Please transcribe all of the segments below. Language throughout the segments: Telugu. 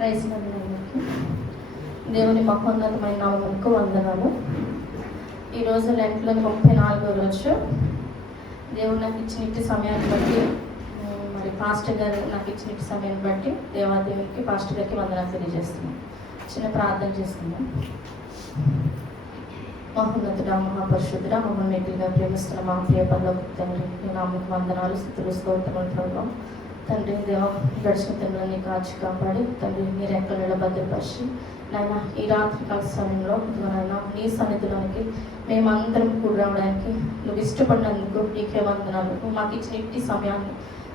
ప్రైజ్ దేవుని మహోన్నతమైన నామమునకు వందనాలు. ఈరోజు లెంట్లోని 34వ రోజు. దేవుడు నాకు ఇచ్చిన ఇట్టి సమయాన్ని బట్టి, మరి పాస్టర్ గారు నాకు ఇచ్చిన ఇట్టి సమయాన్ని బట్టి దేవాదేవునికి పాస్టర్ గారికి వందనాలు తెలియజేస్తున్నాం. చిన్న ప్రార్థన చేస్తున్నాం. మహోన్నతుడా, మహాపరిశుద్ధుడా, మహోన్నతుడిగా ప్రేమిస్తున్న మా ప్రియ పరలోక తండ్రి, నీ నామకు వందనాలు, స్తుతులు, స్తోత్రములు ప్రభావం. తండ్రి దేవ గడిచిన తండ్రిని కాచి కాపాడి తండ్రి నీ రెక్కల భద్రపరిచి నాయన ఈ రాత్రి కాల సమయంలో నాయన నీ సన్నిధిలోనికి మేమందరం కూడా రావడానికి నువ్వు ఇష్టపడినందుకు నీకే వందనాలు. నువ్వు మాకు ఇచ్చిన ఇట్టి సమయాన్ని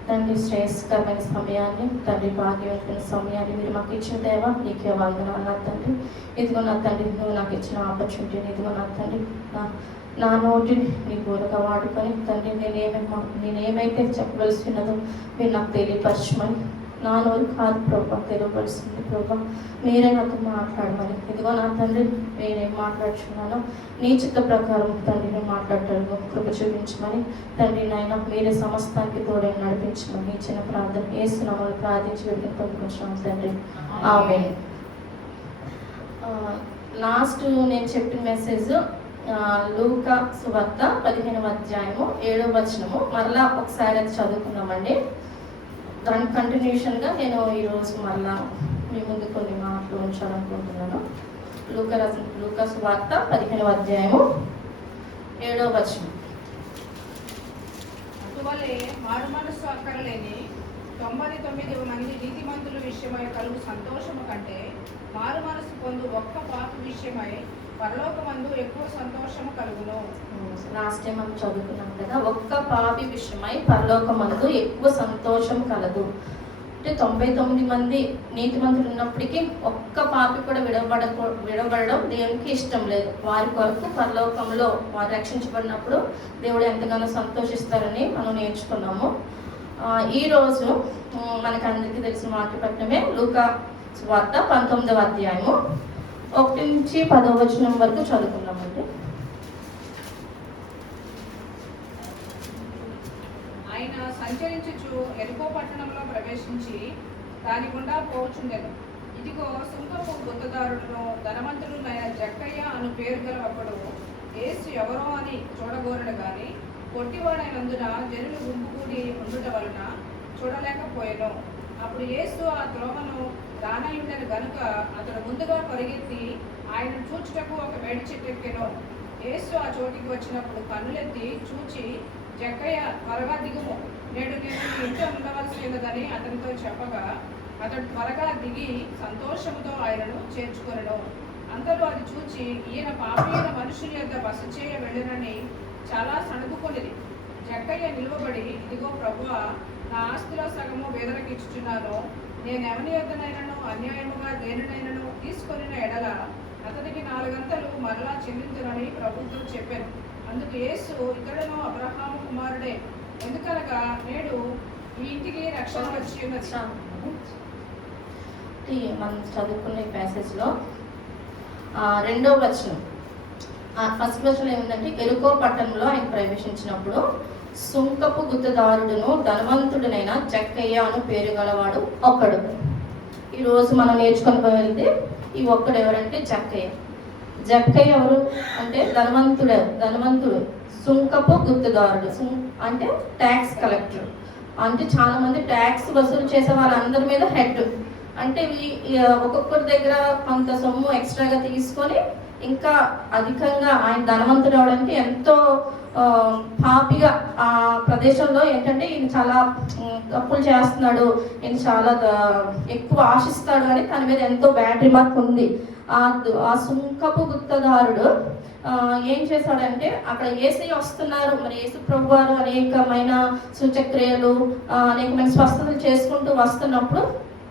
తండ్రి, శ్రేయస్కరమైన సమయాన్ని తండ్రి, భాగ్యవంతమైన సమయాన్ని మీరు మాకు ఇచ్చిన దేవా నీకే వందనాలు నా తండ్రి. ఇదిగో నా తండ్రి, నువ్వు నాకు ఇచ్చిన ఆపర్చునిటీని ఇదిగో నా తండ్రి నా నోటిని నీ పూరగా వాడుకొని తండ్రి నేనేమైతే చెప్పవలసి ఉన్నదో మీరు నాకు తెలియపరచమని, నా నోరు కాదు ప్రభా తెలియపరుస్తుంది ప్రభా, మీరే నాతో మాట్లాడమని. ఇదిగో నా తండ్రి, నేనేం మాట్లాడుచున్నానో నీ చిత్త ప్రకారం తండ్రి నేను మాట్లాడటం కృప చూపించమని తండ్రి నాయన మీరే సమస్తానికి తోడే నడిపించమని చిన్న ప్రార్థన వేస్తున్నామని ప్రార్థించి పొందుకుంటున్నాం తండ్రి. ఆమేన్. లాస్ట్ నేను చెప్పిన మెసేజ్ లూకా సువార్త 15వ అధ్యాయము 7వ వచనము. మరలా ఒకసారి అది చదువుకున్నామండి. దాని కంటిన్యూషన్గా నేను ఈరోజు మరలా మీ ముందు కొన్ని మాటలు ఉంచాలనుకుంటున్నాను. లూకా సువార్త 15వ అధ్యాయము 7వ వచనం. అటువలే మారు మనస్సు అక్కరలేని 99 మంది నీతిమంతుల విషయమై కలుగు సంతోషము కంటే మారు మనస్సు పొందు ఒక్క పాపి విషయమై పరలోకమందు ఎక్కువ సంతోషము కలుగును. లాస్ట్ టైం మనం చదువుకున్నాం కదా, ఒక్క పాపి విషయమై పరలోకమందు ఎక్కువ సంతోషం కలదు. అంటే 99 మంది నీతిమంతులు ఉన్నప్పటికీ ఒక్క పాపి కూడా విడవబడడం దేవునికి ఇష్టం లేదు. వారి కొరకు పరలోకంలో వారు రక్షించబడినప్పుడు దేవుడు ఎంతగానో సంతోషిస్తారని మనం నేర్చుకున్నాము. ఈరోజు మనకు అందరికీ తెలిసిన మాట ప్రకారమే లూకా సువార్త 19వ అధ్యాయము 1 నుంచి 10వ వచనం వరకు చదువుకున్నామండి. ఆయన సంచరించుచు ఎరికో పట్టణంలో ప్రవేశించి దాని గుండా పోచుండెను. ఇదిగో సుంకపు గుత్తదారుడును ధనవంతుడునైన జక్కయ్య అను పేరు గల ఒకడు యేసు ఎవరో అని చూడగోరడు గాని పొట్టివాడైనందున జనులు గుంపు కూడి ఉండుట వలన చూడలేకపోయాను. అప్పుడు యేసు ఆ త్రోవను రానయుండెను గనుక అతడు ముందుగా పరిగెత్తి ఆయనను చూచుటకు ఒక మేడి చెట్టు ఎక్కెను. యేసు ఆ చోటికి వచ్చినప్పుడు కన్నులెత్తి చూచి, జక్కయ్య త్వరగా దిగుము, నేడు నేను నీ ఇంట ఉండవలసినదని అతనితో చెప్పగా అతడు త్వరగా దిగి సంతోషముతో ఆయనను చేర్చుకొనెను. అంతలో అది చూచి ఈయన పాపీన మనుషుల యొద్ద బస చేయ వెళ్ళునని చాలా సణుగుకొనిది. జక్కయ్య నిలువబడి, ఇదిగో ప్రభువా, నా ఆస్తిలో సగము వేదనకి ఇచ్చుచున్నాను. నేను ఎవని యొద్దనైనను అన్యాయముగా దేనినైనను తీసుకొనిన ఎడల అతనికి 4 గంతలు మరలా చెల్లించునని ప్రభుత్వం చెప్పాను. అందుకు యేసు, ఇతడును అబ్రహాము కుమారుడే, ఎందుకనగా నేడు ఈ ఇంటికి రక్షణ వచ్చి ఉన్నది. మనం చదువుకునే ప్యాసేజ్లో 2వ వచనం, ఫస్ట్ వచనం ఏమిటంటే, ఎరుకో పట్టణంలో ఆయన ప్రవేశించినప్పుడు సుంకపు గుత్తదారుడును ధనవంతుడునైన జక్కయ్య అను పేరు గలవాడు ఒకడు. ఈరోజు మనం నేర్చుకొని వెళ్తే ఈ ఒక్కడు ఎవరంటే జక్కయ్య. జక్కయ్య ఎవరు అంటే ధనవంతుడు సుంకపు గుత్తదారుడు అంటే ట్యాక్స్ కలెక్టర్. అంటే చాలా మంది ట్యాక్స్ వసూలు చేసే వాళ్ళందరి మీద హెడ్. అంటే ఒక్కొక్కరి దగ్గర కొంత సొమ్ము ఎక్స్ట్రాగా తీసుకొని ఇంకా అధికంగా ఆయన ధనవంతుడు అవడానికి ఎంతో పాపిగా ఆ ప్రదేశంలో ఏంటంటే ఈయన చాలా తప్పులు చేస్తున్నాడు, ఈయన చాలా ఎక్కువ ఆశిస్తాడు అని తన మీద ఎంతో బ్యాడ్ రిమార్క్ ఉంది. ఆ సుంకపు గుత్తదారుడు ఏం చేశాడంటే, అక్కడ యేసయ్య వస్తున్నారు, మరి యేసు ప్రభు వారు అనేకమైన సూచక్రియలు అనేకమైన స్వస్థతలు చేసుకుంటూ వస్తున్నప్పుడు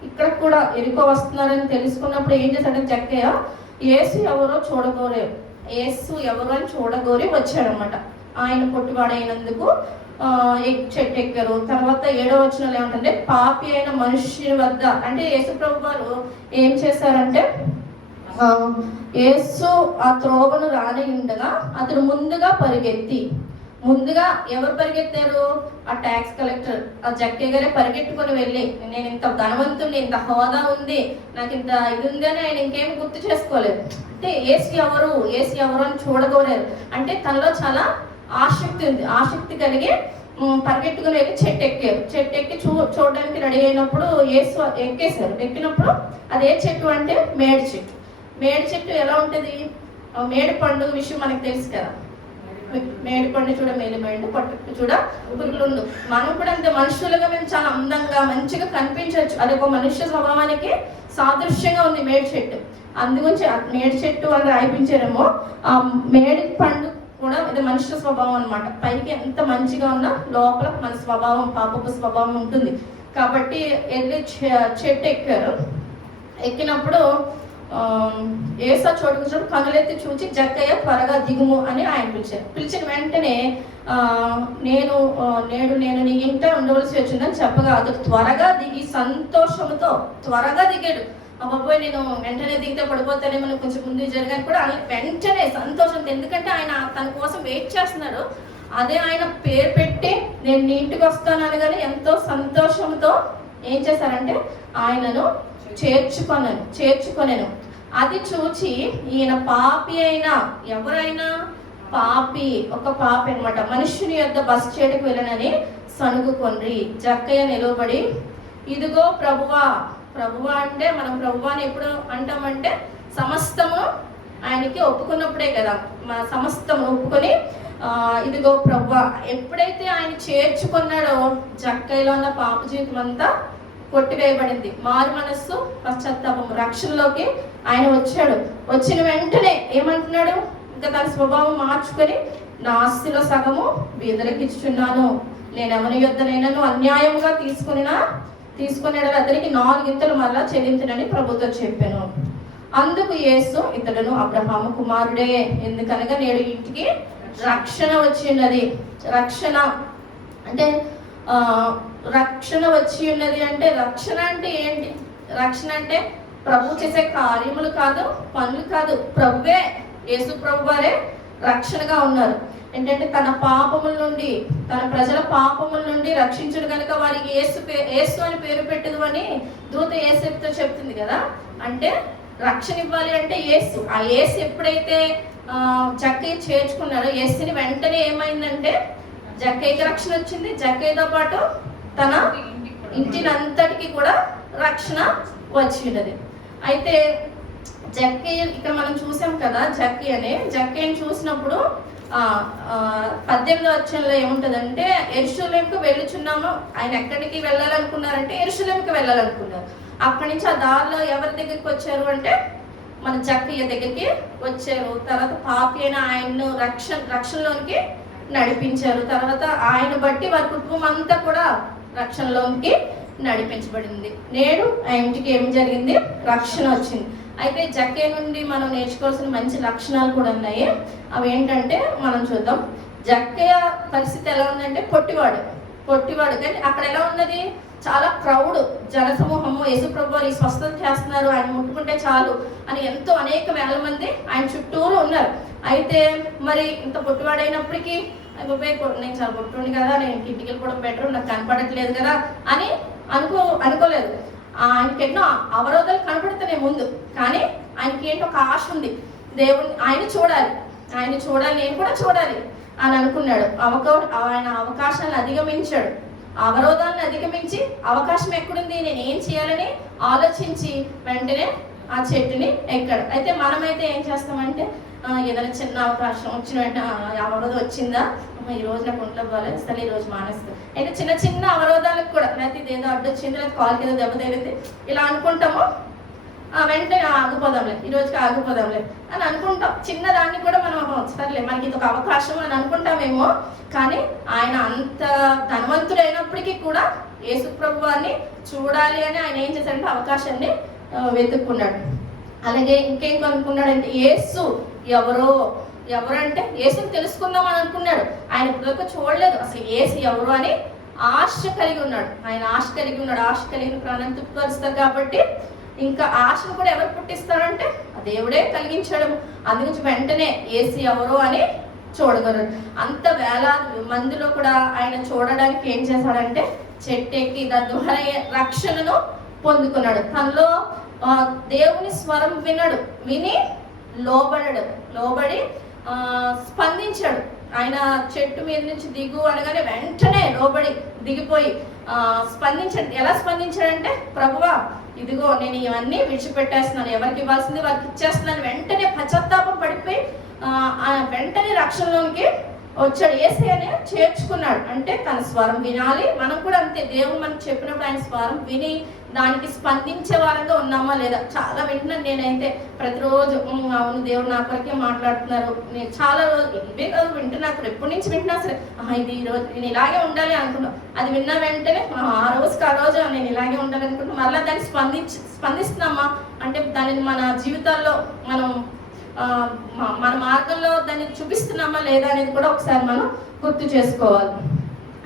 ఇక్కడ కూడా ఎరుకో వస్తున్నారని తెలుసుకున్నప్పుడు ఏం చేశాడంటే జక్కయ్య యేసు ఎవరు అని చూడగోరి వచ్చాడనమాట. ఆయన పొట్టివాడైనందుకు చెట్టు ఎక్కారు. తర్వాత 7వ వచనంలో ఏమంటే, పాపి అయిన మనుష్యుని వద్ద, అంటే యేసు ప్రభు వారు ఏం చేశారంటే, యేసు ఆ త్రోవను రాని ఉండగా అతడు ముందుగా పరిగెత్తి ముందుగా ఎవరు పరిగెత్తారు? ఆ ట్యాక్స్ కలెక్టర్, ఆ జక్కయ్య గారే పరిగెట్టుకొని వెళ్ళి, నేను ఇంత ధనవంతుడిని, ఇంత హోదా ఉంది, నాకు ఇంత ఇది ఉంది అని ఆయన ఇంకేమి గుర్తు చేసుకోలేదు. అంటే ఏసు ఎవరు అని చూడగోలేరు. అంటే తనలో చాలా ఆసక్తి ఉంది. ఆసక్తి కలిగి పరిగెట్టుకుని వెళ్ళి చెట్టు ఎక్కి చూడడానికి రెడీ అయినప్పుడు ఏసు ఎక్కేశారు. ఎక్కినప్పుడు అదే చెట్టు అంటే మేడి చెట్టు ఎలా ఉంటుంది? మేడి పండు విషయం మనకు తెలుసు కదా. మేడి పండు చూడ మేలిమైండు, పట్టు చూడ పురుగులుండు. మనం కూడా అంతే, మనుషులుగా మేము చాలా అందంగా మంచిగా కనిపించవచ్చు. అది ఒక మనుష్య స్వభావానికి సాదృశ్యంగా ఉంది మేడి చెట్టు. అందుగురించి మేడి చెట్టు అని రాయిపించారేమో. ఆ మేడి పండు కూడా ఇది మనుష్య స్వభావం అనమాట. పైకి ఎంత మంచిగా ఉన్నా లోపల మన స్వభావం, పాపపు స్వభావం ఉంటుంది. కాబట్టి వెళ్ళి చెట్టు ఎక్కారు. ఎక్కినప్పుడు ఏసా చోటుకు చోటు కనులెత్తి చూచి, జక్కయ్య త్వరగా దిగుము అని ఆయన పిలిచిన వెంటనే నేను నీ ఇంట ఉండవలసి వచ్చిందని చెప్పగా అతడు త్వరగా దిగి సంతోషంతో త్వరగా దిగాడు. అబ్బాయి నేను వెంటనే దిగితే పడిపోతానేమో, కొంచెం ముందు జరగాని కూడా వెంటనే సంతోషంతో, ఎందుకంటే ఆయన తన కోసం వెయిట్ చేస్తున్నాడు. అదే ఆయన పేరు పెట్టి నేను నీ ఇంటికి వస్తాను అనగానే ఎంతో సంతోషంతో ఏం చేశారంటే ఆయనను చేర్చుకొనెను. అది చూచి ఈయన పాపి అయినా, ఎవరైనా పాపి, ఒక పాపి అనమాట, మనుష్యుని యొద్ద బస్ చేయడానికి వెళ్ళనని సణుగుకొండ్రి. జక్కయ్య నిలవబడి, ఇదిగో ప్రభువా అంటే మనం ప్రభువాని ఎప్పుడు అంటామంటే సమస్తము ఆయనకి ఒప్పుకున్నప్పుడే కదా. సమస్తము ఒప్పుకొని ఇదిగో ప్రభువా, ఎప్పుడైతే ఆయన చేర్చుకున్నాడో జక్కయ్యలో ఉన్న పాప జీవితం అంతా కొట్టివేయబడింది. మారు మనస్సు, పశ్చాత్తాపం, రక్షణలోకి ఆయన వచ్చాడు. వచ్చిన వెంటనే ఏమంటున్నాడు? ఇంకా తన స్వభావం మార్చుకొని, నా ఆస్తిలో సగము బీదలకు ఇచ్చుచున్నాను, నేను ఎవరి యొద్దనైనాను అన్యాయముగా తీసుకునేలా అతనికి 4 ఇంతలు మరలా చెల్లించునని ప్రభుతో చెప్పాను. అందుకు యేసు ఇతడును అబ్రహాము కుమారుడే, ఎందుకనగా నేడు ఇంటికి రక్షణ వచ్చి ఉన్నది. రక్షణ వచ్చి ఉన్నది అంటే రక్షణ అంటే ఏంటి? రక్షణ అంటే ప్రభు చేసే కార్యములు కాదు, పనులు కాదు. ప్రభువే, యేసు ప్రభు వారే రక్షణగా ఉన్నారు. ఏంటంటే తన పాపముల నుండి, తన ప్రజల పాపముల నుండి రక్షించడు కనుక వారికి యేసు అని పేరు పెట్టదు అని దూత యేసుతో చెప్తుంది కదా. అంటే రక్షణ ఇవ్వాలి అంటే యేసు. ఆ యేసు ఎప్పుడైతే జక్కయ్య చేర్చుకున్నాడో, యేసుని వెంటనే ఏమైందంటే జక్కయ్యకి రక్షణ వచ్చింది. జక్కయ్యతో పాటు తన ఇంటినంతటికి కూడా రక్షణ వచ్చినది. అయితే జక్కయ్య ఇక్కడ మనం చూసాం కదా, జక్కయ్యని చూసినప్పుడు 18వ వచనంలో ఏముంటదంటే, యెరూషలేముకు వెళ్ళుచున్నాము. ఆయన ఎక్కడికి వెళ్ళాలనుకున్నారంటే యెరూషలేముకి వెళ్ళాలనుకున్నారు. అక్కడి నుంచి ఆ దారిలో ఎవరి దగ్గరికి వచ్చారు అంటే మన జక్కయ్య దగ్గరికి వచ్చారు. తర్వాత పాపి అయిన ఆయన్ను రక్షణలోనికి నడిపించారు. తర్వాత ఆయన బట్టి వారి కుటుంబం అంతా కూడా రక్షణలోనికి నడిపించబడింది. నేడు ఆ ఇంటికి ఏం జరిగింది? రక్షణ వచ్చింది. అయితే జక్కయ్య నుండి మనం నేర్చుకోవాల్సిన మంచి లక్షణాలు కూడా ఉన్నాయి. అవి ఏంటంటే మనం చూద్దాం. జక్కయ్య పరిస్థితి ఎలా ఉందంటే పొట్టివాడు కానీ అక్కడ ఎలా ఉన్నది? చాలా క్రౌడ్, జనసమూహము. యేసుప్రభు వారు ఈ స్వస్థత చేస్తున్నారు, ఆయన ముట్టుకుంటే చాలు అని ఎంతో అనేక వేల మంది ఆయన చుట్టూరు ఉన్నారు. అయితే మరి ఇంత పొట్టివాడైనప్పటికీ నేను చాలా పొట్టుండి కదా, నేను ఇంటికి వెళ్ళిపోవడం బెటర్, నాకు కనపడట్లేదు కదా అని అనుకోలేదు. ఆయనకి ఎన్నో అవరోధాలు కనపడుతున్నాయి ముందు, కానీ ఆయనకి ఏంటో ఒక ఆశ ఉంది. దేవుని ఆయన చూడాలి, నేను కూడా చూడాలి అని అనుకున్నాడు. ఆయన అవకాశాలను అధిగమించాడు. అవరోధాలను అధిగమించి అవకాశం ఎక్కడుంది, నేను ఏం చేయాలని ఆలోచించి వెంటనే ఆ చెట్టుని ఎక్కాడు. అయితే మనమైతే ఏం చేస్తామంటే ఏదైనా చిన్న అవకాశం వచ్చిన వెంటనే అవరోధం వచ్చిందా, ఈ రోజు నాకు ఒంట్లో బాగాలేదు, సరే ఈ రోజు మానేస్తాం. అయితే చిన్న చిన్న అవరోధాలకు కూడా, లేకపోతే ఇదేదో అడ్డొచ్చింది, లేకపోతే కాలు కింద దెబ్బ తగిలింది, ఇలా అనుకుంటాము. వెంటనే ఈ రోజుకి ఆగిపోదాంలే అని అనుకుంటాం. చిన్నదాన్ని కూడా మనం సరేలే మనకి ఇది ఒక అవకాశం అని అనుకుంటామేమో. కానీ ఆయన అంత ధనవంతుడైనప్పటికీ కూడా యేసుప్రభు వారిని చూడాలి అని ఆయన ఏం చేశాడంటే అవకాశాన్ని వెతుక్కున్నాడు. అలాగే ఇంకేం కనుక్కున్నాడంటే యేసు ఎవరంటే యేసుని తెలుసుకుందాం అని అనుకున్నాడు. ఆయన ఇప్పటివరకు చూడలేదు, అసలు యేసు ఎవరు అని ఆశ కలిగి ఉన్నాడు. ఆశ కలిగిన ప్రాణాన్ని తృప్తిపరుస్తారు. కాబట్టి ఇంకా ఆశను కూడా ఎవరు పుట్టిస్తారంటే ఆ దేవుడే కలిగించడం. అందుగురించి వెంటనే యేసు ఎవరు అని చూడగలరు. అంత వేల మందిలో కూడా ఆయన చూడడానికి ఏం చేశాడంటే చెట్టు ఎక్కి దాని ద్వారా రక్షణను పొందుకున్నాడు. తనలో దేవుని స్వరం విని లోబడి స్పందించాడు. ఆయన చెట్టు మీద నుంచి దిగు అనగానే వెంటనే లోబడి దిగిపోయి స్పందించాడు. ఎలా స్పందించాడంటే, ప్రభువా ఇదిగో నేను ఇవన్నీ విడిచిపెట్టేస్తున్నాను, ఎవరికి ఇవ్వాల్సింది వారికి ఇచ్చేస్తున్నాను. వెంటనే పశ్చాత్తాపం పడిపోయి వెంటనే రక్షణలోనికి వచ్చాడు. యేసయ్యని చేర్చుకున్నాడు. అంటే తన స్వరం వినాలి. మనం కూడా అంతే, దేవుడు మనకు చెప్పినప్పుడు ఆయన స్వరం విని దానికి స్పందించే వారంగా ఉన్నామా లేదా. చాలా వింటున్నాను నేనైతే ప్రతిరోజు, అవును దేవుడు నా కొరకే మాట్లాడుతున్నారు. నేను చాలా రోజులు ఇవే కాదు వింటున్నాను, ఎప్పటి నుంచి వింటున్నా సరే ఇది ఈ రోజు నేను ఇలాగే ఉండాలి అనుకున్నాను. అది విన్న వెంటనే ఆ రోజు నేను ఇలాగే ఉండాలి అనుకుంటున్నాను. మళ్ళీ దాన్ని స్పందిస్తున్నామా అంటే దానిని మన జీవితాల్లో మనం మన మార్గంలో దాన్ని చూపిస్తున్నామా లేదా అనేది కూడా ఒకసారి మనం గుర్తు చేసుకోవాలి.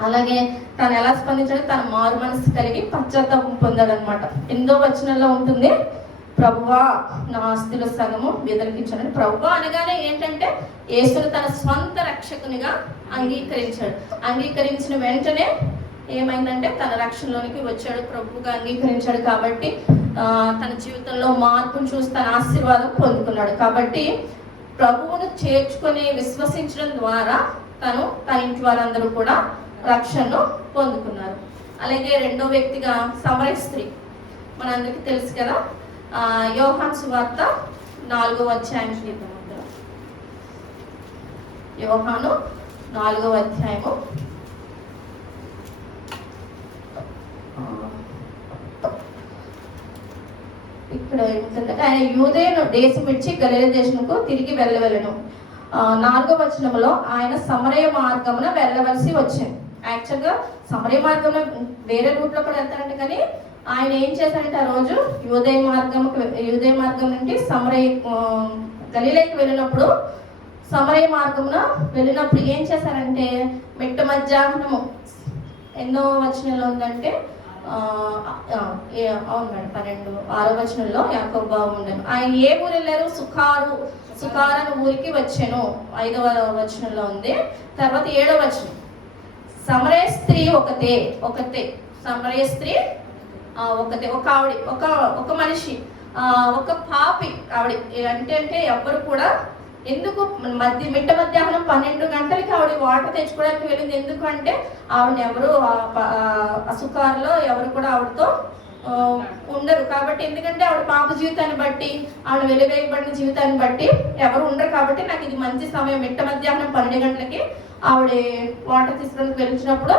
అలాగే తను ఎలా స్పందించాడు, తన మారు మనసు కలిగి పశ్చాత్తాపం పొందాడనమాట. 8వ వచనంలో ఉంటుంది, ప్రభువా నా ఆస్తుల సగము బీదలకిచ్చాడు. ప్రభువా అనగానే ఏంటంటే యేసును తన స్వంత రక్షకునిగా అంగీకరించిన వెంటనే ఏమైందంటే తన రక్షణలోనికి వచ్చాడు, ప్రభువుగా అంగీకరించాడు. కాబట్టి తన జీవితంలో మార్పును చూసి తన ఆశీర్వాదం పొందుకున్నాడు. కాబట్టి ప్రభువును చేర్చుకొని విశ్వసించడం ద్వారా తన ఇంటి వారందరూ కూడా రక్షణను పొందుకున్నారు. అలాగే రెండో వ్యక్తిగా సమరయ స్త్రీ, మనందరికీ తెలుసు కదా. యోహాను సువార్త 4వ అధ్యాయం చూద్దాం. యోహాను 4వ అధ్యాయము ఇక్కడ ఏమిటంటే, ఆయన యూదేయ దేశం విడిచి గలిలయ దేశముకు తిరిగి వెళ్ళను. 4వ వచనంలో ఆయన సమరయ మార్గమున వెళ్ళవలసి వచ్చింది. యాక్చువల్గా సమరయ మార్గంలో వేరే రూట్లో కూడా వెళ్తారంటే, కానీ ఆయన ఏం చేశారంటే ఆ రోజు యూదేయ మార్గం నుండి గలిలయకి వెళ్ళినప్పుడు సమరయ మార్గమున వెళ్ళినప్పుడు ఏం చేశారంటే మిట్ట మధ్యాహ్నము, ఎన్నో వచనంలో ఉందంటే అవును మేడం 6వ వచనంలో యాకోబు బాబు ఉండను. ఆయన ఏ ఊరు వెళ్ళారు, సుకారు ఊరికి వచ్చాను, 5వ వచనంలో ఉంది. తర్వాత 7వ వచనం, సమరయ స్త్రీ ఒకతే సమరయ స్త్రీ ఒకతే, ఒక ఆవిడ, ఒక మనిషి, ఒక పాపి ఆవిడ. అంటే ఎవ్వరు కూడా ఎందుకు మిట్ట మధ్యాహ్నం 12 గంటలకి ఆవిడ వాటర్ తెచ్చుకోవడానికి వెళ్ళింది. ఎందుకంటే ఆవిడ ఎవరు అసుకారులో ఎవరు కూడా ఆవిడతో ఉండరు కాబట్టి. ఎందుకంటే ఆవిడ పాప జీవితాన్ని బట్టి, ఆవిడ వెలివేయబడిన జీవితాన్ని బట్టి ఎవరు ఉండరు. కాబట్టి నాకు ఇది మంచి సమయం, మిట్ట మధ్యాహ్నం 12 గంటలకి ఆవిడ వాటర్ తీసుకోవడానికి వెళ్ళినప్పుడు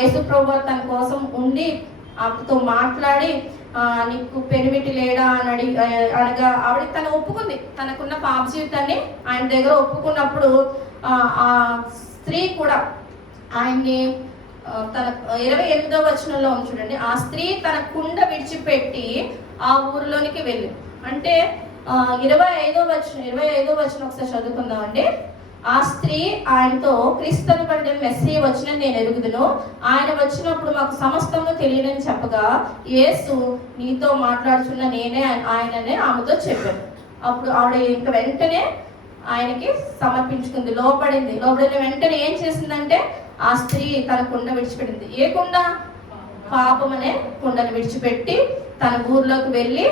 యేసు ప్రభువు తన కోసం ఉండి ఆవిడతో మాట్లాడి నీకు పెనిమిటి లేడా అని అనగా ఆవిడ తను ఒప్పుకుంది. తనకున్న పాప జీవితాన్ని ఆయన దగ్గర ఒప్పుకున్నప్పుడు ఆ స్త్రీ కూడా ఆయన్ని తన 28వ వచనంలో చూడండి, ఆ స్త్రీ తన కుండ విడిచిపెట్టి ఆ ఊరిలోనికి వెళ్ళి. అంటే 25వ వచనం ఒకసారి చదువుకుందామండి. ఆ స్త్రీ ఆయనతో, క్రీస్తుని పడిన మెస్సీ వచ్చిన నేను ఎరుగుదును, ఆయన వచ్చినప్పుడు మాకు సమస్తము తెలియదని చెప్పగా, యేసు నీతో మాట్లాడుచున్న నేనే ఆయననే ఆమెతో చెప్పాను. అప్పుడు ఆవిడ ఇంక వెంటనే ఆయనకి సమర్పించుకుంది, లోబడిన వెంటనే ఏం చేసిందంటే ఆ స్త్రీ తన కుండ విడిచిపెట్టింది. ఏ కుండ? పాపం అనే కుండను విడిచిపెట్టి తన ఊర్లోకి వెళ్ళి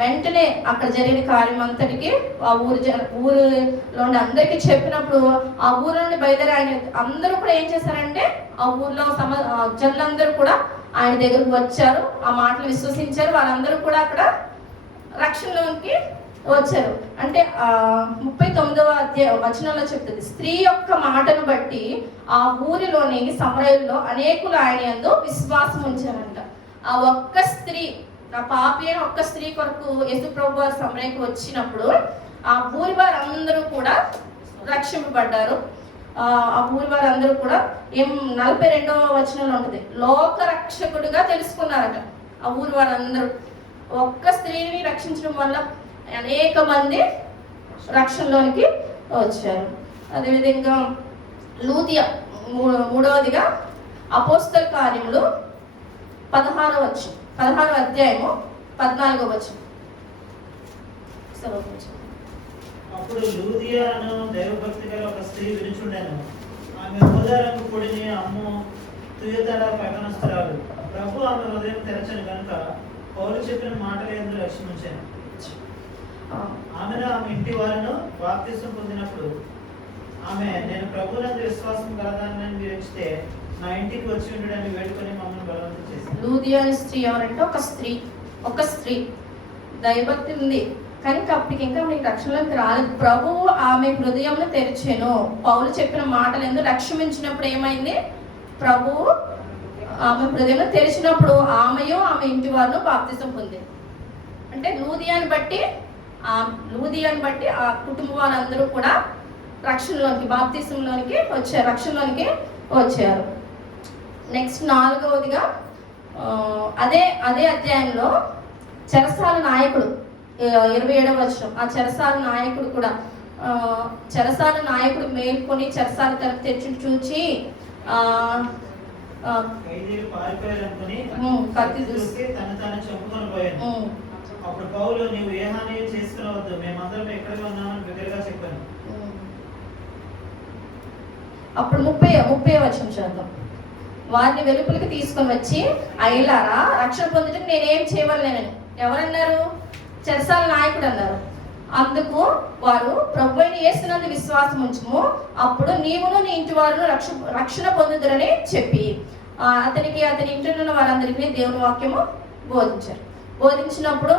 వెంటనే అక్కడ జరిగిన కార్యం అంతటికి ఆ ఊరిలో అందరికీ చెప్పినప్పుడు ఆ ఊరు నుండి బయలుదేరి ఆయన అందరూ కూడా ఏం చేశారంటే ఆ ఊర్లో జనులందరూ కూడా ఆయన దగ్గరకు వచ్చారు, ఆ మాటలు విశ్వసించారు. వాళ్ళందరూ కూడా అక్కడ రక్షణలోకి వచ్చారు. అంటే 39వ వచనంలో చెప్తుంది, స్త్రీ యొక్క మాటను బట్టి ఆ ఊరిలోని సమరయుల్లో అనేకులు ఆయన యందు విశ్వాసం ఉంచారంట. ఆ ఒక్క స్త్రీ, ఆ పాపి అయిన ఒక్క స్త్రీ కొరకు యేసు ప్రభువు సమరయకు వచ్చినప్పుడు ఆ ఊరి వారందరూ కూడా రక్షింపబడ్డారు. ఆ ఊరి వారందరూ కూడా 42వ వచనంలో ఉంటుంది, లోక రక్షకుడిగా తెలుసుకున్నారట. ఆ ఊరి వారందరూ ఒక్క స్త్రీని రక్షించడం వల్ల అనేక మంది రక్షణలోనికి వచ్చారు. అదేవిధంగా లూదియా 3వదిగా అపోస్తల కార్యములు 16వ అధ్యాయము 14వ వచనం. అప్పుడు లూదియాను దైవభక్తి గల ఒక స్త్రీ వినుచుండెను. ఆమె ఊదారంగు పొడిని అమ్ము తుయతడ పట్టణస్థురాలు. ప్రభు ఆమె హృదయం తెరచను గనుక పౌలు చెప్పిన మాటలు ఎందుకు లక్ష్యించాను. ఆమెను ఆమె ఇంటి వారిను బాప్తిసం పొందినప్పుడు ఆమె, నేను ప్రభునందు విశ్వాసం కలదానని మీరు ఇచ్చితే నా ఇంటికి వచ్చి ఉండడానికి వేడుకొని మమ్మల్ని బలవంతం చేశాను. లూదియా స్త్రీ ఎవరంటే ఒక స్త్రీ దైవభక్తి ఉంది కానీ అప్పటికి ఇంకా నీకు రక్షణలోకి రాలేదు. ప్రభువు ఆమె హృదయంలో తెరిచాను. పౌలు చెప్పిన మాటలు ఎందుకు రక్షించినప్పుడు ఏమైంది? ప్రభువు ఆమె హృదయంలో తెరిచినప్పుడు ఆమెయు ఆమె ఇంటి వారు బాప్తిసం పొందింది. అంటే లూదియాని బట్టి ఆ కుటుంబ వారందరూ కూడా బాప్తిసంలోనికి వచ్చారు, రక్షణలోనికి వచ్చారు. నెక్స్ట్ 4వదిగా అదే అధ్యాయంలో చెరసాల నాయకుడు 27వ వచనం. ఆ చెరసాల నాయకుడు కూడా చెరసాల నాయకుడు మేల్కొని చెరసాల తలుపు తెచ్చి చూచి కత్తి చూసి తను చంపుకొని పోయాను. అప్పుడు పౌలు, నీవు ఏ హాని చేసుకునవద్దు, మేమందరం ఎక్కడికి ఉన్నామని బిగ్గరగా చెప్పాను. అప్పుడు 30వ వచనం చదువుతాం. వారిని వెలుపలికి తీసుకొని వచ్చి, అయ్యలారా, రక్షణ పొందడానికి నేనేం చేయవలేనని ఎవరన్నారు? చెరసాల నాయకుడు అన్నారు. అందుకు వారు, ప్రభువైన యేసునందు విశ్వాసం ఉంచుము, అప్పుడు నీవును నీ ఇంటి వారును రక్షణ పొందుదురని చెప్పి అతని ఇంటిలో ఉన్న వారందరికీ దేవుని వాక్యము బోధించినప్పుడు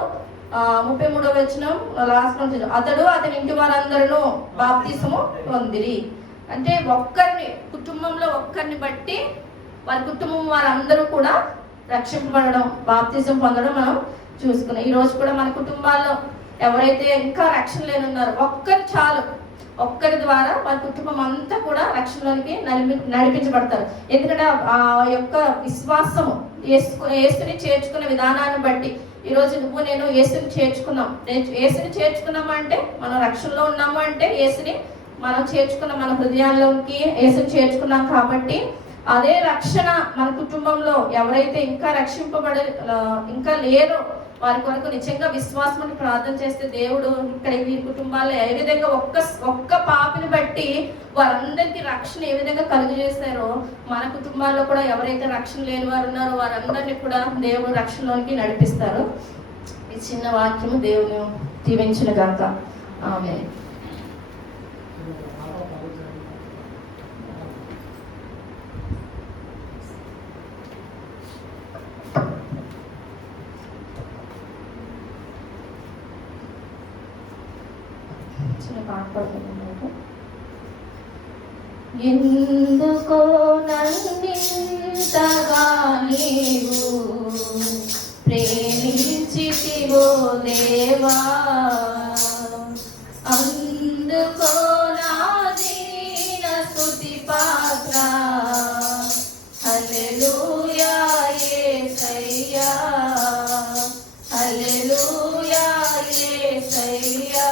33వ వచనం లాస్ట్ నుంచి, అతడు అతని ఇంటి వారందరూ బాప్తిసము పొందిరి. అంటే కుటుంబంలో ఒక్కరిని బట్టి వారి కుటుంబం వారందరూ కూడా రక్షింపబడడం, బాప్తిజం పొందడం మనం చూసుకున్నాం. ఈ రోజు కూడా మన కుటుంబాల్లో ఎవరైతే ఇంకా రక్షణ లేనున్నారో ఒక్కరు చాలు, ఒక్కరి ద్వారా వారి కుటుంబం అంతా కూడా రక్షణలోనికి నడిపించబడతారు. ఎందుకంటే ఆ యొక్క విశ్వాసము యేసుని చేర్చుకున్న విధానాన్ని బట్టి ఈరోజు నువ్వు నేను యేసుని చేర్చుకున్నాము అంటే మనం రక్షణలో ఉన్నాము అంటే యేసుని మనం చేర్చుకున్నాం, మన హృదయాల్లోకి యేసుని చేర్చుకున్నాం. కాబట్టి అదే రక్షణ మన కుటుంబంలో ఎవరైతే ఇంకా ఇంకా లేరో వారి కొరకు నిజంగా విశ్వాసం ప్రార్థన చేస్తే దేవుడు ఇక్కడ ఈ కుటుంబాల్లో ఏ విధంగా ఒక్క పాపిని బట్టి వారందరికీ రక్షణ ఏ విధంగా కలుగజేస్తారో మన కుటుంబాల్లో కూడా ఎవరైతే రక్షణ లేని వారు ఉన్నారో వారందరినీ కూడా దేవుడు రక్షణలోనికి నడిపిస్తారు. ఈ చిన్న వాక్యము దేవుని దీవించిన గాక. ఆమేన్. ఎందుకో నన్నింతగా నీవు ప్రేమించితివో దేవా, అందుకో నా దీన స్తుతి పాత్ర. హల్లెలూయా యేసయ్యా, హల్లెలూయా యేసయ్యా.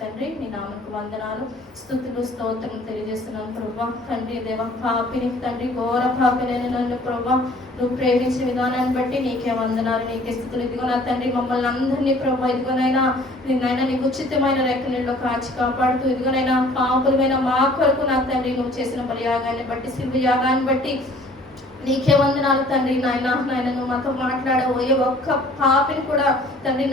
తండ్రి, నీ నామకు వందనాలు, స్తుతులు, స్తోత్రం తెలియజేస్తున్నాను ప్రభా. తండ్రి దేవ, పాపిని తండ్రి, ఘోర పాపినైనా నన్ను ప్రభా నువ్వు ప్రేమించే విధానాన్ని బట్టి నీకే వందనాలు, నీకే స్థుతులు. ఇదిగో నా తండ్రి, మమ్మల్ని అందరినీ ప్రభా ఇదిగోనైనా నిన్నైనా నీకు ఉచితమైన రెక్కలలో కాచి కాపాడుతూ ఇదిగోనైనా పాపులమైన మా కొరకు నా తండ్రి నువ్వు చేసిన బలియాగాన్ని బట్టి, శిల్వ యాగాన్ని బట్టి నీకే వందనాలు తండ్రి. నాయన నువ్వు మాతో మాట్లాడవు. ఏ ఒక్క పాపిని కూడా తండ్రి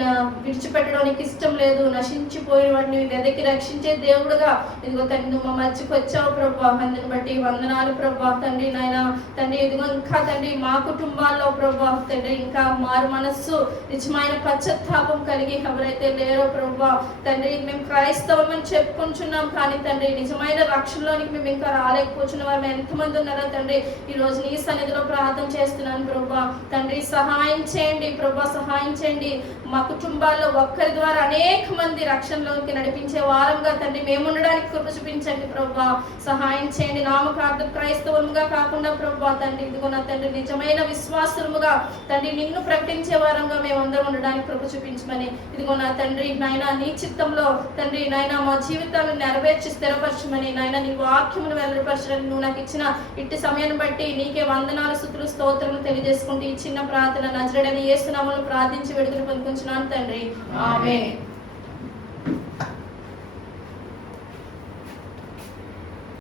విడిచిపెట్టడానికి ఇష్టం లేదు. నశించిపోయిన వాడిని వెదకి రక్షించే దేవుడుగా ఇదిగో తండ్రి నువ్వు మా మధ్యకు వచ్చావు ప్రభా. అందుని బట్టి వందనాలు ప్రభా తండ్రి. నాయన తండ్రి ఇదిగో ఇంకా తండ్రి మా కుటుంబాల్లో ప్రభా తండ్రి ఇంకా మారు మనస్సు నిజమైన పశ్చాత్తాపం కలిగి ఎవరైతే లేరో ప్రభా తండ్రి, మేము క్రైస్తవం అని చెప్పుకుంటున్నాం కానీ తండ్రి నిజమైన రక్షణలోనికి మేము ఇంకా రాలేకపోతున్న వారు ఎంతమంది ఉన్నారో తండ్రి ఈ రోజు నీ సన్నిధిలో ప్రార్థన చేస్తున్నాను ప్రభా. తండ్రి సహాయం చేయండి ప్రభా, సహాయం చేయండి. మా కుటుంబాల్లో ఒక్కరి ద్వారా అనేక మంది రక్షణలోకి నడిపించే వారంగా తండ్రి మేము ఉండడానికి కృప చూపించండి ప్రభా. సహాయం చేయండి. నామకార్థ క్రైస్తవముగా కాకుండా ప్రభా తండ్రి ఇదిగో నా తండ్రి నిజమైన విశ్వాసముగా తండ్రి నిన్ను ప్రకటించే వారంగా మేమందరం ఉండడానికి కృప చూపించమని ఇదిగో నా తండ్రి నాయన నీ చిత్తంలో తండ్రి నాయన మా జీవితాలను నెరవేర్చి స్థిరపరచమని నాయన నీ వాక్యమును వెల్లడిపరచడానికి నువ్వు నాకు ఇచ్చిన ఇట్టి సమయాన్ని బట్టి నీకే వందనాలు స్తుతులు స్తోత్రములు తెలియజేసుకుంటూ ఈ చిన్న ప్రార్థన నజరేయుడైన యేసు నామములో ప్రార్థించి వేడుకలు పొందుకుంటున్నాను తండ్రి. ఆమేన్.